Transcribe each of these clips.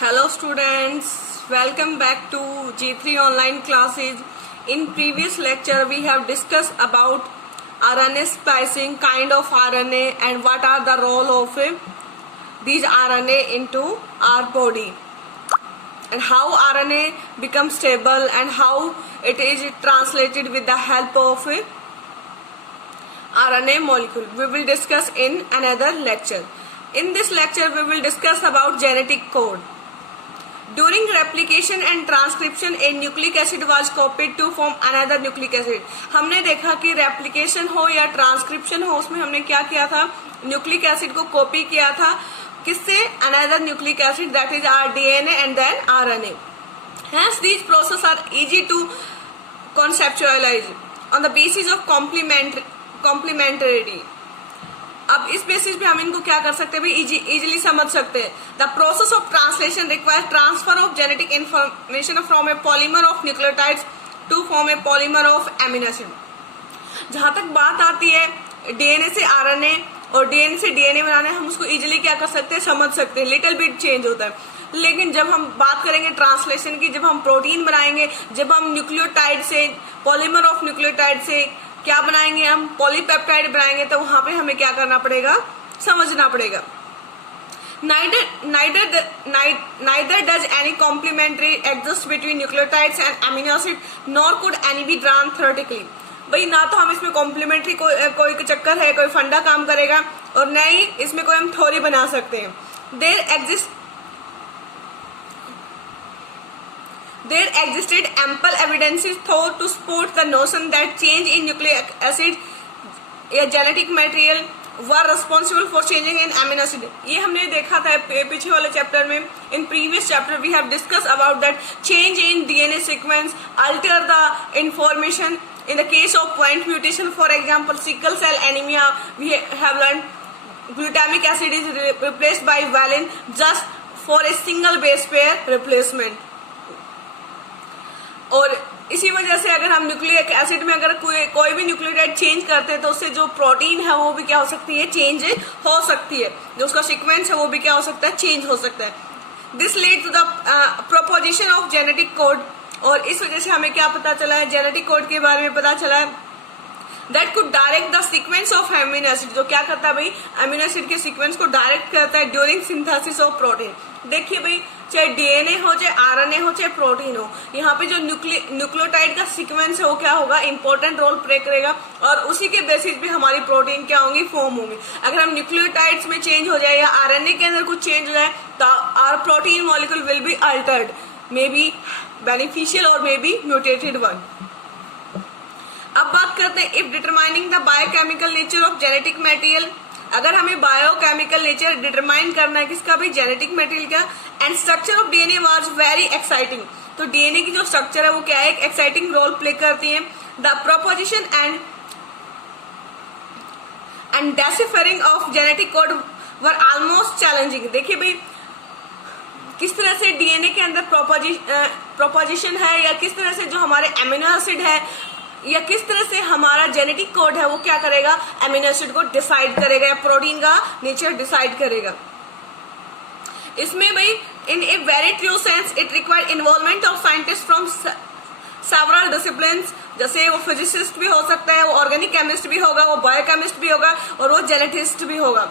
Hello students, welcome back to G3 online classes. In previous lecture we have discussed about RNA splicing, kind of RNA and what are the role of these RNA into our body and how RNA becomes stable and how it is translated with the help of RNA molecule. We will discuss in another lecture. In this lecture we will discuss about genetic code. During replication and transcription, a nucleic acid was copied to form another nucleic acid. हमने देखा कि replication हो या transcription हो, उसमें हमने क्या किया था, न्यूक्लिक एसिड को कॉपी किया था किससे, another nucleic acid, that is are DNA and then RNA. Hence these processes are easy to conceptualize on the basis of complementarity. अब इस बेसिस पे हम इनको क्या कर सकते हैं, इजीली समझ सकते हैं. The process of translation requires transfer of genetic information from a polymer of nucleotides to form a polymer of amino acid. जहां तक बात आती है डीएनए से आरएनए और डीएनए से डीएनए बनाने, हम उसको इजीली क्या कर सकते हैं, समझ सकते हैं. लिटिल बिट चेंज होता है. लेकिन जब हम बात करेंगे ट्रांसलेशन की, जब हम प्रोटीन बनाएंगे, जब हम न्यूक्लियोटाइड से, पॉलीमर ऑफ न्यूक्लियोटाइड से क्या बनाएंगे, हम पॉलीपेप्टाइड बनाएंगे, तो वहां पे हमें क्या करना पड़ेगा, समझना पड़ेगा. Neither does any complementary exist between nucleotides and amino acid, nor could any be drawn theoretically. भाई ना तो हम इसमें कॉम्प्लीमेंट्री कोई चक्कर है, कोई फंडा काम करेगा, और न ही इसमें कोई हम थ्योरी बना सकते हैं. There existed ample evidences thought to support the notion that change in nucleic acid या genetic material were responsible for changing in amino acid. ये हमने देखा था पीछे वाले चैप्टर में. In previous chapter we have discussed about that change in DNA sequence alter the information. In the case of point mutation, for example sickle cell anemia, we have learned glutamic acid is replaced by valine just for a single base pair replacement. और इसी वजह से अगर हम nucleic acid में अगर कोई भी न्यूक्लियोटाइड चेंज करते हैं तो उससे जो प्रोटीन है वो भी क्या हो सकती है, चेंज हो सकती है. जो उसका सीक्वेंस है वो भी क्या हो सकता है, चेंज हो सकता है. This lead to the proposition of genetic code. और इस वजह से हमें क्या पता चला है, जेनेटिक कोड के बारे में पता चला है. That could direct the sequence of amino acid. जो क्या करता है भाई, एमिनो एसिड के सीक्वेंस को डायरेक्ट करता है ड्यूरिंग सिंथेसिस ऑफ प्रोटीन. देखिए भाई, चाहे डीएनए हो, चाहे आरएनए हो, चाहे प्रोटीन हो, यहाँ पे जो न्यूक्लियोटाइड का सीक्वेंस है वो क्या होगा, इंपॉर्टेंट रोल प्ले करेगा. और उसी के बेसिस पे हमारी प्रोटीन क्या होंगी, फॉर्म होंगी. अगर हम न्यूक्लियोटाइड्स में चेंज हो जाए या आरएनए के अंदर कुछ चेंज हो जाए तो our protein molecule will be altered, may be beneficial और मे बी म्यूटेटेड वन. अब बात करते हैं if determining the biochemical nature of genetic material. अगर हमें बायोकेमिकल नेचर डिटरमाइन करना है किसका भाई, जेनेटिक मटेरियल का. And structure of DNA was very exciting. तो डीएनए की जो स्ट्रक्चर है वो क्या है, एक एक्साइटिंग रोल प्ले करती है. The proposition and deciphering of genetic code were almost challenging. देखिए भाई, किस तरह से डीएनए के अंदर प्रोपोजिशन है, या किस तरह से जो हमारे एमिनो एसिड है, या किस तरह से हमारा जेनेटिक कोड है वो क्या करेगा, एमिनो एसिड को डिसाइड करेगा या प्रोटीन का नेचर डिसाइड करेगा. इसमें भाई in a very true sense it required involvement of scientist from several disciplines. जैसे वो फिजिसिस्ट भी हो सकता है, वो ऑर्गेनिक केमिस्ट भी होगा, वो बायोकेमिस्ट भी होगा, और वो जेनेटिस्ट भी होगा.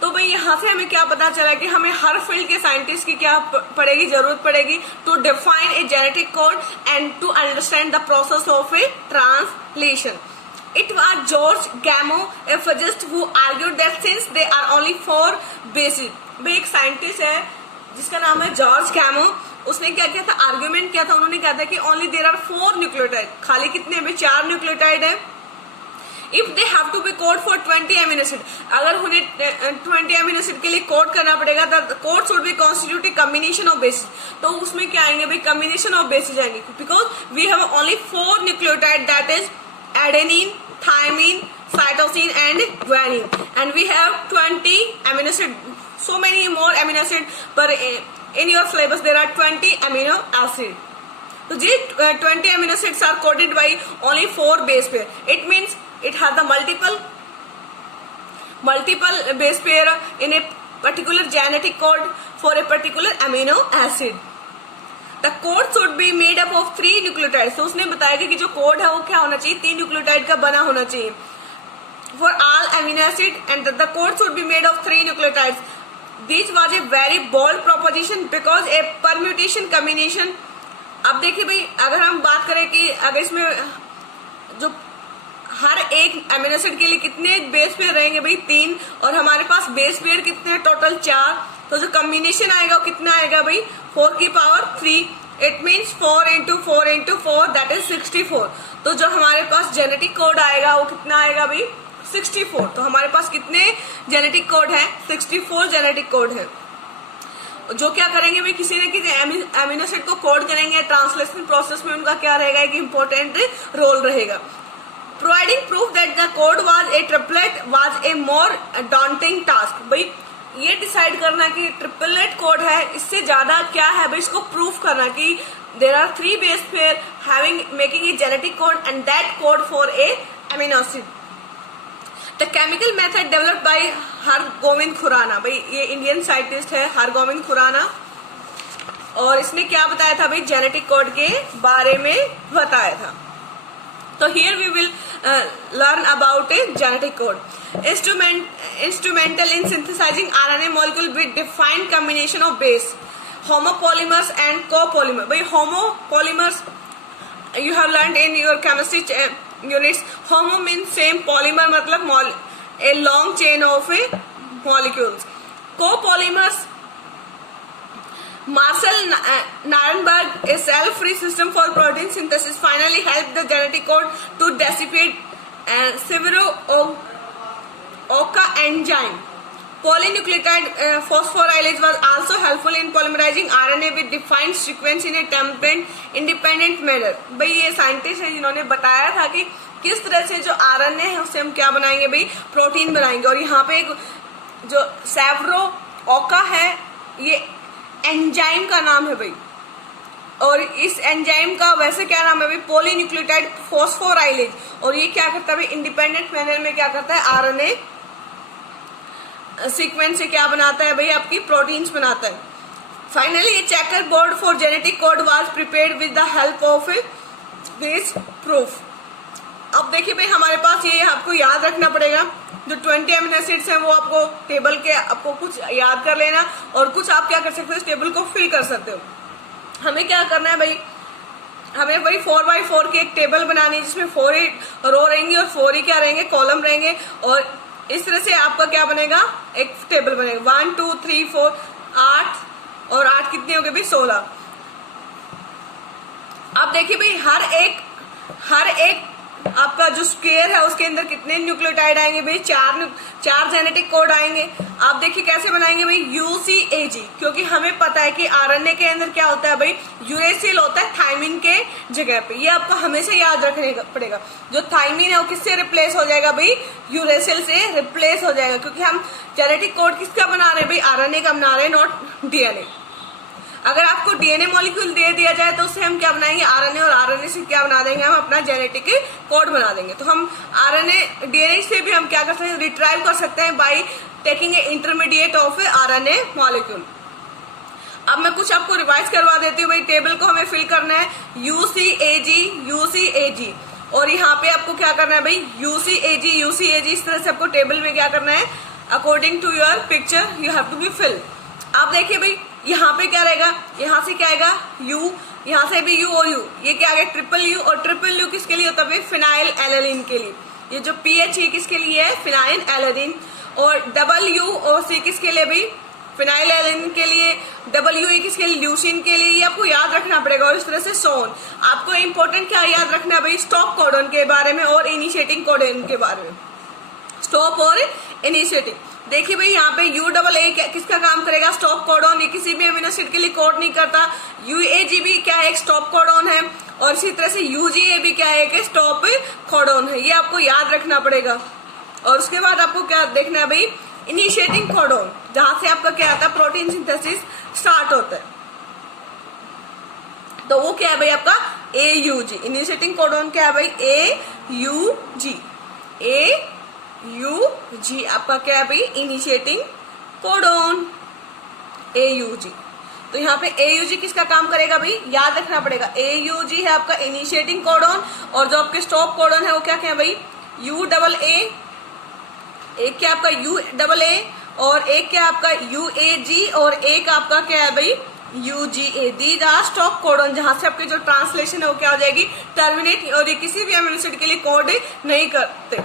तो भाई यहाँ से हमें क्या पता चला कि हमें हर फील्ड के साइंटिस्ट की क्या पड़ेगी, जरूरत पड़ेगी to define a genetic code and to understand the process of a translation. It was George Gamow, a physicist, who argued that since there are only 4 bases. भाई एक साइंटिस्ट है जिसका नाम है जॉर्ज गैमो. उसने क्या किया था, आर्ग्यूमेंट किया था. उन्होंने कहा था कि ओनली देयर आर 4 न्यूक्लियोटाइड. खाली कितने हैं, 4 न्यूक्लियोटाइड है. If they have to be code for 20 amino acid, अगर उन्हें 20 एमिनो एसिड के लिए कोड करना पड़ेगा, the code should be constitute a combination of bases. तो उसमें क्या आएंगे भाई, कॉम्बिनेशन ऑफ बेसिस आएंगे, because we have only 4 nucleotide, that is adenine, thymine, cytosine and guanine, and we have 20 amino acid, so many more amino acid, but in your syllabus there are 20 amino acid. So these 20 amino acids are coded by only 4 base pair. It means it has the multiple base pair in a particular genetic code. for a particular amino acid. The code should be made up of 3 nucleotides. तो उसने बताया कि जो code है वो क्या होना चाहिए, 3 न्यूक्लियोटाइड का बना होना चाहिए for all amino acid, and the code should be made of 3 nucleotides. This was a very bold proposition because a permutation combination. अब देखिए भाई, अगर हम बात करें कि अगर इसमें जो हर एक अमीनो एसिड के लिए कितने बेस पेयर रहेंगे भाई, 3, और हमारे पास बेस पेयर कितने हैं टोटल 4, तो जो कॉम्बिनेशन आएगा वो कितना आएगा भाई 4 की power 3. It means 4 into 4 into 4 that is 64. तो जो हमारे पास जेनेटिक कोड आएगा वो कितना आएगा भाई 64. तो हमारे पास कितने जेनेटिक कोड है, 64 जेनेटिक कोड है, जो क्या करेंगे भाई किसी न किसी अमीनो एसिड को कोड करेंगे. ट्रांसलेशन प्रोसेस में उनका क्या रहेगा, एक इंपॉर्टेंट रोल रहेगा. Providing proof that the code was a triplet was a more daunting task. भाई ये डिसाइड करना कि ट्रिपलेट कोड है, इससे ज्यादा क्या है भाई इसको प्रूफ करना कि there are 3 base pair having making a genetic code and that code for a amino acid. The chemical method developed by Hargovind Khurana. भाई ये इंडियन साइंटिस्ट है हरगोविंद खुराना, और इसने क्या बताया था भाई जेनेटिक कोड के बारे में बताया था. So here we will learn about a genetic code. Instrumental in synthesizing RNA molecule with defined combination of base, homopolymers and copolymers. By homopolymers, you have learned in your chemistry units. Homo means same, polymer मतलब a long chain of molecules. Copolymers, Marshall Nirenberg, a cell-free system for protein synthesis, finally helped the genetic code to dissipate several OCA enzyme. Polynucleotide phosphorylase was also helpful in polymerizing RNA with defined sequence in a temperament independent manner. भाई ये scientist है जिन्होंने बताया था कि किस तरह से जो RNA है उससे हम क्या बनाएंगे भाई प्रोटीन बनाएंगे. और यहाँ पे एक जो सेवरो ओका है ये एंजाइम का नाम है भाई, और इस एंजाइम का वैसे क्या नाम है भाई पॉलीन्यूक्लियोटाइड फॉस्फोराइलेज. और ये क्या करता है भाई इंडिपेंडेंट मैनर में क्या करता है आरएनए सीक्वेंस से क्या बनाता है भाई आपकी प्रोटीन्स बनाता है. Finally checker board for genetic code was prepared with the help of this proof. अब देखिए भाई हमारे पास ये आपको याद रखना पड़ेगा, जो 20 अमीनो एसिड्स हैं वो आपको टेबल के आपको कुछ याद कर लेना और कुछ आप क्या कर सकते हो इस टेबल को फिल कर सकते हो. हमें क्या करना है भाई, हमें भाई 4x4 की एक टेबल बनानी है जिसमें 4 ही रो रहेंगी और 4 ही क्या रहेंगे कॉलम रहेंगे, और इस तरह से आपका क्या बनेगा एक टेबल बनेगा 1 2 3 4 8 और 8 कितने हो गए भाई 16. अब देखिए भाई हर एक आपका जो स्क्वायर है उसके अंदर कितने न्यूक्लियोटाइड आएंगे भाई 4 जेनेटिक कोड आएंगे. आप देखिए कैसे बनाएंगे भाई UCAG, क्योंकि हमें पता है कि आरएनए के अंदर क्या होता है भाई यूरेसिल होता है थायमिन के जगह पे. ये आपको हमेशा याद रखने पड़ेगा. जो थायमिन है वो किससे रिप्लेस हो जाएगा भाई यूरेसिल से रिप्लेस हो जाएगा, क्योंकि हम जेनेटिक कोड किसका बना रहे हैं भाई आरएनए का बना रहे हैं, नॉट डीएनए. अगर आपको डीएनए मॉलिक्यूल दे दिया जाए तो उससे हम क्या बनाएंगे आरएनए, और आरएनए से क्या बना देंगे हम अपना जेनेटिक कोड बना देंगे. तो हम आरएनए डीएनए से भी हम क्या कर सकते हैं रिट्राइव कर सकते हैं by taking A intermediate of RNA molecule. अब मैं कुछ आपको रिवाइज करवा देती हूँ भाई. टेबल को हमें फिल करना है UCAG, और यहाँ पे आपको क्या करना है भाई UCAG इस तरह से आपको टेबल में क्या करना है according to your picture you have to be fill. आप देखिए भाई यहाँ पे क्या रहेगा, यहाँ से क्या आएगा U, यहाँ से भी U और U, ये क्या आ गया ट्रिपल U, और ट्रिपल U किसके लिए होता है फिनाइल एलानिन के लिए. ये जो PH है किसके लिए है फिनाइल एलानिन, और डबल U और C किसके लिए भाई फिनाइल एलानिन के लिए, डबल U किसके लिए ल्यूसिन के लिए. ये आपको याद रखना पड़ेगा. और इस तरह से सोन. आपको इंपॉर्टेंट क्या याद रखना है भाई स्टॉप कोडन के बारे में और इनिशिएटिंग कोडन के बारे में. स्टॉप और इनिशिएटिंग. देखिए भाई यहाँ पे UAA किसका काम करेगा स्टॉप कोडॉन. ये किसी भी अमीनो एसिड के लिए कोड नहीं करता. UAG भी क्या है एक स्टॉप कोडॉन है, और इसी तरह से UGA भी क्या है एक स्टॉप कोडॉन है. ये आपको याद रखना पड़ेगा. और उसके बाद आपको क्या देखना है भाई इनिशिएटिंग कोडॉन, जहां से आपका क्या आता है प्रोटीन सिंथेसिस स्टार्ट होता है. तो वो क्या है भाई आपका AUG. इनिशिएटिंग कोडॉन क्या है भाई AUG आपका क्या है भाई इनिशिएटिंग कोडॉन. AUG। तो यहाँ पे AUG किसका काम करेगा भाई, याद रखना पड़ेगा। AUG है आपका इनिशिएटिंग कोडॉन, और जो आपके स्टॉप कोडॉन है वो क्या क्या भाई, UAA, एक क्या आपका UAA, और एक क्या आपका UAG, और एक आपका क्या है भाई UGA। These are stop codon, जहां से आपकी जो ट्रांसलेशन है वो क्या हो जाएगी, टर्मिनेट, और ये किसी भी अमीनो एसिड के लिए कोड नहीं करते।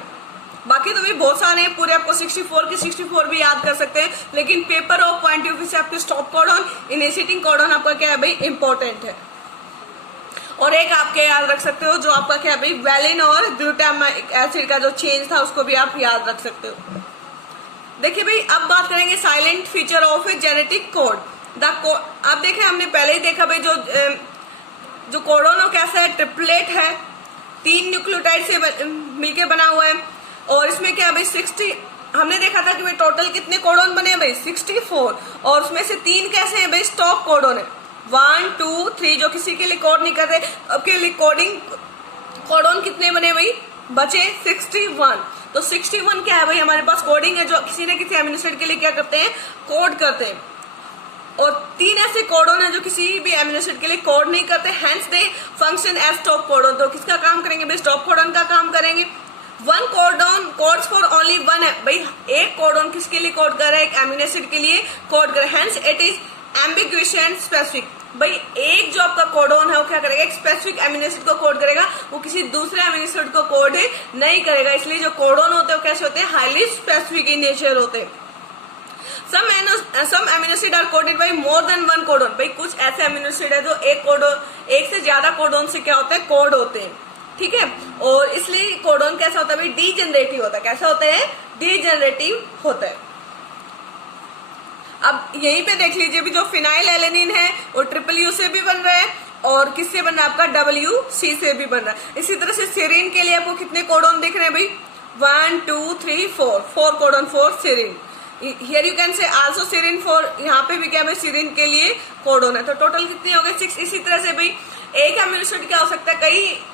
बाकी तो भी बहुत सारे हैं, पूरे आपको 64 की 64 भी याद कर सकते हैं, लेकिन paper of point of view से आपके स्टॉप कोडॉन, इनिशिएटिंग कोडॉन आपका क्या है भाई इंपॉर्टेंट है। और एक आपके याद रख सकते हो जो आपका क्या है भाई वैलिन और ग्लूटामिक एसिड का जो चेंज था उसको भी आप याद रख सकते हो। देखिए भाई अब बात करेंगे silent feature of a genetic code. अब देखें हमने पहले ही देखा भाई जो कोडॉन कैसा है, ट्रिपलेट है, 3 न्यूक्लियोटाइड से मिलकर बना हुआ है, और इसमें क्या भाई 60, हमने देखा था कि भाई टोटल कितने कोडॉन बने हैं भाई 64, और उसमें से 3 कैसे हैं भाई स्टॉप कोडॉन है, 1 2 3 जो किसी के लिए कोड नहीं करते। अब के लिए कोडॉन कितने बने भाई, बचे 61। तो 61 क्या है भाई हमारे पास कोडिंग है जो किसी न किसी अमीनो एसिड के लिए क्या करते हैं, कोड करते हैं, और 3 ऐसे कोडॉन है जो किसी भी अमीनो एसिड के लिए कोड नहीं करते, hence they function as stop codon. तो किसका काम करेंगे भाई, स्टॉप कोडॉन का काम करेंगे। 1 कोडॉन कोड्स फॉर ओनली 1 है भाई, एक कोडॉन किसके लिए कोड कर रहा है, एक अमीनो एसिड के लिए कोड कर रहा है, hence it is ambiguous and specific. भाई एक जो आपका कोडॉन है वो क्या करेगा, एक स्पेसिफिक अमीनो एसिड को कोड करेगा, वो किसी दूसरे अमीनो एसिड को कोड नहीं करेगा। इसलिए जो कोडॉन होते हैं वो कैसे होते हैं, हाईली स्पेसिफिक इन नेचर होते हैं। Some amino acid are coded by more than 1 codon. भाई कुछ ऐसे अमीनो एसिड है जो एक से ज्यादा कोडॉन से क्या होता है, कोड होते हैं, ठीक है। और इसलिए कोडॉन कैसा होता है भाई, डीजेनरेटिव होता है। कैसा होता है, डीजेनरेटिव होता है। अब यहीं पे देख लीजिए भी जो फिनाइल एलेनिन है वो ट्रिपल से भी बन रहा है, और किससे बन रहा है आपका WC से भी बन रहा है। इसी तरह से सेरीन के लिए आपको कितने कोडॉन दिख रहे हैं भाई, 1 2 3 4 codon for serine. Here you can say also serine for, यहाँ पे भी क्या भाई सेरीन के लिए कोडॉन है। तो टोटल कितने हो गए 6। इसी तरह से भाई एक अमीनो एसिड क्या हो सकता है,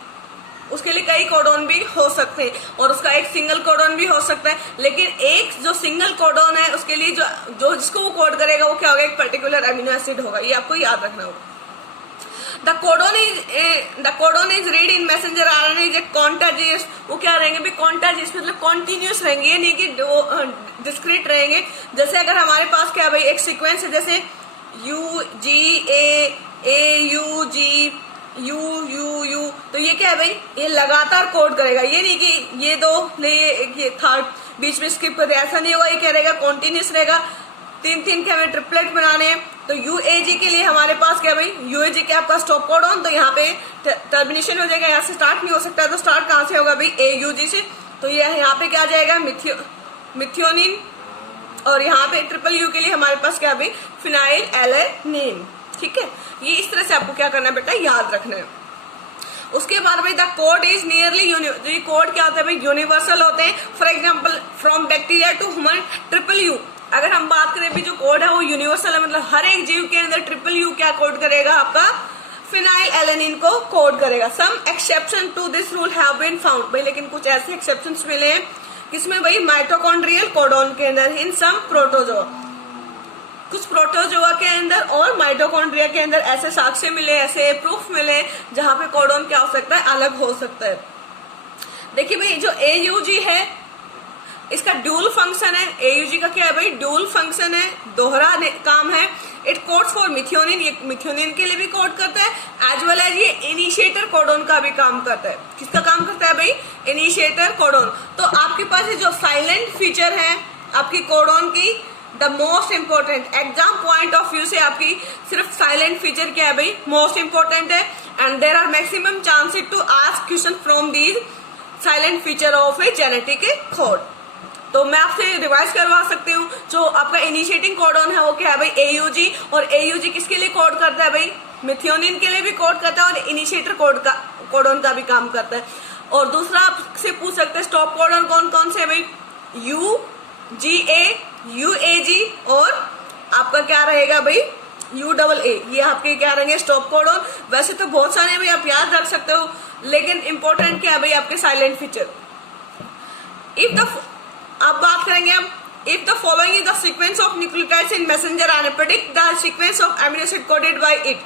उसके लिए कई कोडॉन भी हो सकते हैं, और उसका एक सिंगल कोडॉन भी हो सकता है, लेकिन एक जो सिंगल कोडॉन है उसके लिए जो जिसको वो कोड करेगा वो क्या होगा, एक पर्टिकुलर अमीनो एसिड होगा। ये आपको याद रखना होगा। The codon is read in messenger RNA is contagious. वो क्या रहेंगे भी, कॉन्टाजियस मतलब कॉन्टिन्यूस रहेंगे, ये नहीं कि डिस्क्रीट रहेंगे। जैसे अगर हमारे पास क्या भाई एक सीक्वेंस है, जैसे UGA AUG U, तो ये क्या है भाई, ये लगातार कोड करेगा। ये नहीं कि ये 2 ले ये थर्ड बीच में स्किप कर दे, ऐसा नहीं होगा। ये क्या रहेगा, कॉन्टिन्यूस रहेगा। 3 क्या हमें ट्रिपलेट बनाने हैं, तो UAG के लिए हमारे पास क्या भाई, UAG के आपका स्टॉप कोडॉन, तो यहाँ पे टर्मिनेशन हो जाएगा, यहाँ से स्टार्ट नहीं हो सकता, तो स्टार्ट कहाँ से होगा भाई, AUG से। तो ये यहाँ पे क्या आ जाएगा, मिथियोनिन, और यहाँ पे ट्रिपल U के लिए हमारे पास क्या भाई, फिनाइल एलेनिन, ठीक है। ये इस तरह से आपको क्या करना है बेटा, याद रखना है। उसके बाद भाई द कोड इज नियरली ये कोड क्या होता है भाई, यूनिवर्सल होते हैं। For example from bacteria to human triple U, अगर हम बात करें भी जो कोड है वो यूनिवर्सल है, मतलब हर एक जीव के अंदर ट्रिपल U क्या कोड करेगा, आपका फिनाइल एलेनिन को कोड करेगा। Some exception to this rule have been found भाई, लेकिन कुछ ऐसे एक्सेप्शंस मिले हैं किसमें भाई, माइटोकॉन्ड्रियल कोडॉन के अंदर, इन सम प्रोटोजोआ, कुछ प्रोटोजोआ के अंदर और माइटोकॉन्ड्रिया के अंदर ऐसे साक्ष्य मिले, ऐसे प्रूफ मिले जहां पे कोडॉन क्या हो सकता है, अलग हो सकता है। देखिए भाई जो AUG है इसका ड्यूल फंक्शन है। AUG का क्या है भाई, ड्यूल फंक्शन है, दोहरा काम है। इट कोड्स फॉर मिथियोनिन, ये मिथियोनिन के लिए भी कोड करता है, एज वेल एज ये इनिशिएटर कोडॉन का भी काम करता है। किसका काम करता है भाई, इनिशिएटर कोडॉन। तो आपके पास जो साइलेंट फीचर है आपकी कोडॉन की, the most important exam point of view से आपकी सिर्फ साइलेंट फीचर क्या है भाई, मोस्ट इंपॉर्टेंट है, and there are maximum chances to ask question from these silent feature of a genetic code. तो मैं आपसे रिवाइज करवा सकती हूँ, जो आपका इनिशिएटिंग कोडॉन है वो क्या है भाई, AUG, और AUG किसके लिए कोड करता है भाई, मिथियोनिन के लिए भी कोड करता है, और इनिशिएटर कोडॉन का भी काम करता है। और दूसरा आपसे पूछ सकते हैं स्टॉप कोडॉन कौन कौन से है भाई, UGA UAG, और आपका क्या रहेगा भाई, UAA, ये आपके क्या रहेंगे स्टॉप कोडॉन। वैसे तो बहुत सारे भाई आप याद रख सकते हो, लेकिन इंपॉर्टेंट क्या है भाई, आपके साइलेंट फीचर। इफ द अब बात करेंगे हम if the following is the sequence of nucleotides in messenger RNA, predict the sequence of amino acid coded by it.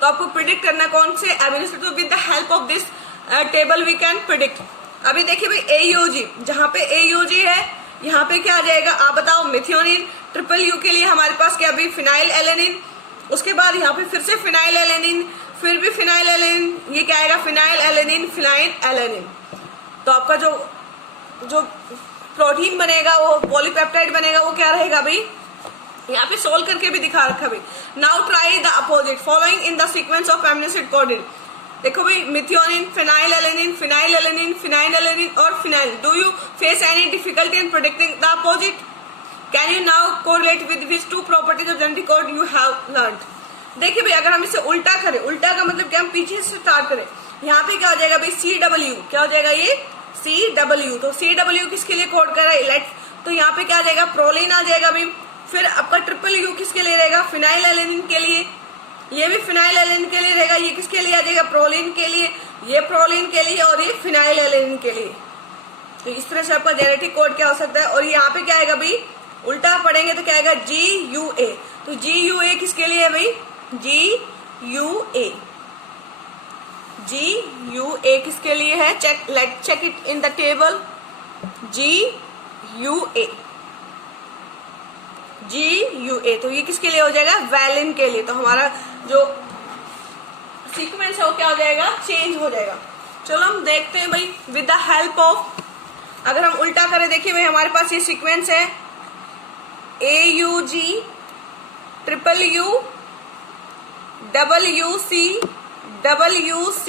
तो आपको प्रिडिक्ट करना कौन से एमिनो एसिड, तो with the help of this table we can predict. अभी देखिए भाई AUG, जहाँ पे AUG है यहाँ पे क्या आ जाएगा आप बताओ, मेथियोनिन. ट्रिपल यू के लिए हमारे पास क्या अभी फिनाइल एलेनिन, उसके बाद यहाँ पे फिर से फिनाइल एलेनिन, फिर भी फिनाइल एलेनिन, ये क्या आएगा फिनाइल एलेनिन, फिनाइल एलेनिन. तो आपका जो प्रोटीन बनेगा वो पॉलीपेप्टाइड बनेगा, वो क्या रहेगा भाई, यहाँ पे सोल्व करके भी दिखा रखा भाई. Now try the opposite following in the sequence of amino acid coded. देखो भाई methionine, phenylalanine, phenylalanine, phenylalanine और phenyl. Do you face any difficulty in predicting the opposite? Can you now correlate with which two properties of genetic code you have learned? देखिए भाई अगर हम इसे उल्टा करें, उल्टा का मतलब क्या, हम पीछे से स्टार्ट करें. यहाँ पे क्या हो जाएगा भाई CW, क्या हो जाएगा ये CW. तो CW किसके लिए कोड कर रहा है, लेट. तो यहाँ पे क्या आ जाएगा प्रोलिन आ जाएगा भाई. फिर आपका ट्रिपल यू किसके लिए रहेगा, फिनाइल एलेनिन के लिए. ये भी फिनाइल एलेनिन के लिए रहेगा. ये किसके लिए आ जाएगा, प्रोलिन के लिए. ये प्रोलिन के लिए और ये फिनाइल एलेनिन के लिए. तो इस तरह से आपका जेनेटिक कोड क्या हो सकता है. और यहाँ पे क्या आएगा भाई, उल्टा पढ़ेंगे तो क्या आएगा GUA. तो GUA किसके लिए है भाई, GUA. GUA किसके लिए है, let check it in the table. GUA तो ये किसके लिए हो जाएगा, वैलिन के लिए. तो हमारा जो सीक्वेंस है वो क्या हो जाएगा, चेंज हो जाएगा. चलो हम देखते हैं भाई विद द हेल्प ऑफ, अगर हम उल्टा करें, देखिए भाई हमारे पास ये सीक्वेंस है AUG, triple U, WC, WC,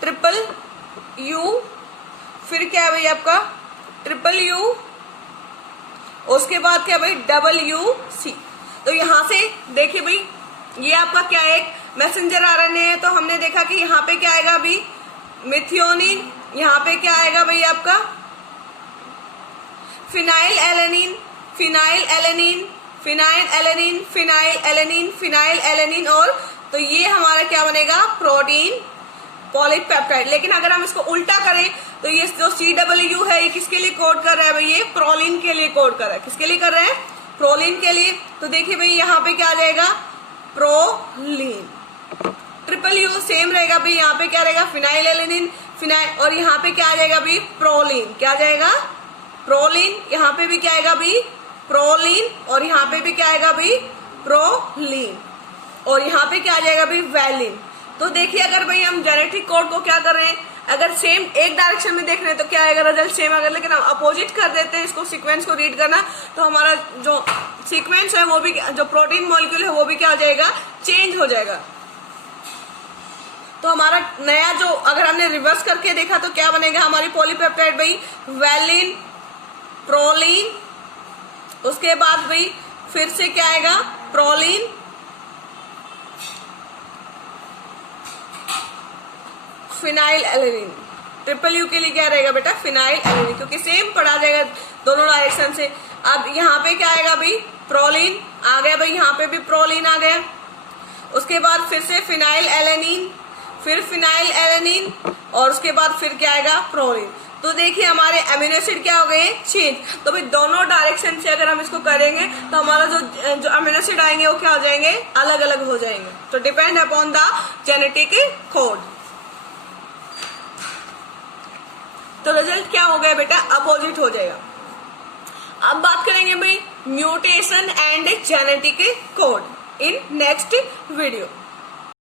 triple U, फिर क्या है भाई आपका ट्रिपल यू, उसके बाद क्या भाई WC. तो यहां से देखिए भाई ये आपका क्या है, एक मैसेंजर RNA है. तो हमने देखा कि यहाँ पे क्या आएगा अभी मिथियोनिन, यहाँ पे क्या आएगा भाई आपका phenyl alanine, phenylalanine, phenylalanine, phenylalanine, phenylalanine. और तो ये हमारा क्या बनेगा, प्रोटीन पॉलीपेप्टाइड. लेकिन अगर हम इसको उल्टा करें तो ये जो CW है ये किसके लिए कोड कर रहा है भाई, ये प्रोलिन के लिए कोड कर रहा है. किसके लिए कर रहा है, प्रोलिन के लिए. तो देखिए भाई यहाँ पे क्या आ जाएगा, प्रोलिन. ट्रिपल यू सेम रहेगा भाई, यहाँ पे क्या रहेगा फिनाइल एलेनिन, फिनाइल, और यहाँ पे क्या आ जाएगा भाई प्रोलिन. क्या आ जाएगा, प्रोलिन. यहाँ पे भी क्या आएगा भाई प्रोलिन, और यहाँ पे भी क्या आएगा भाई प्रोलिन, और यहाँ पे क्या आ जाएगा भाई वैलिन. तो देखिए अगर भाई हम जेनेटिक कोड को क्या कर रहे हैं, अगर सेम एक डायरेक्शन में देख रहे हैं तो क्या आएगा, रिजल्ट सेम आएगा. लेकिन हम अपोजिट कर देते हैं इसको, सीक्वेंस को रीड करना, तो हमारा जो सीक्वेंस है वो भी, जो प्रोटीन मॉलिक्यूल है वो भी क्या हो जाएगा, चेंज हो जाएगा. तो हमारा नया जो, अगर हमने रिवर्स करके देखा तो क्या बनेगा, हमारी पॉलीपेप्टाइड भाई वैलिन, प्रोलिन, उसके बाद भाई फिर से क्या आएगा proline, phenyl alanine. Triple U के लिए क्या रहेगा बेटा, फिनाइल एलेनिन, क्योंकि सेम पढ़ा जाएगा दोनों डायरेक्शन से. अब यहाँ पे क्या आएगा भाई प्रोलिन आ गया भाई, यहाँ पे भी प्रोलिन आ गया. उसके बाद फिर से फिनाइल एलेनिन, फिर फिनाइल एलेनिन, और उसके बाद फिर क्या आएगा प्रोलिन. तो देखिए हमारे अमीनो एसिड क्या हो गए, चेंज. तो भाई दोनों डायरेक्शन से अगर हम इसको करेंगे तो हमारा जो अमीनो एसिड आएंगे वो क्या हो जाएंगे, अलग अलग हो जाएंगे. तो depend upon the genetic code. तो रिजल्ट क्या हो गया बेटा, अपोजिट हो जाएगा. अब बात करेंगे भाई mutation and genetic code in next video.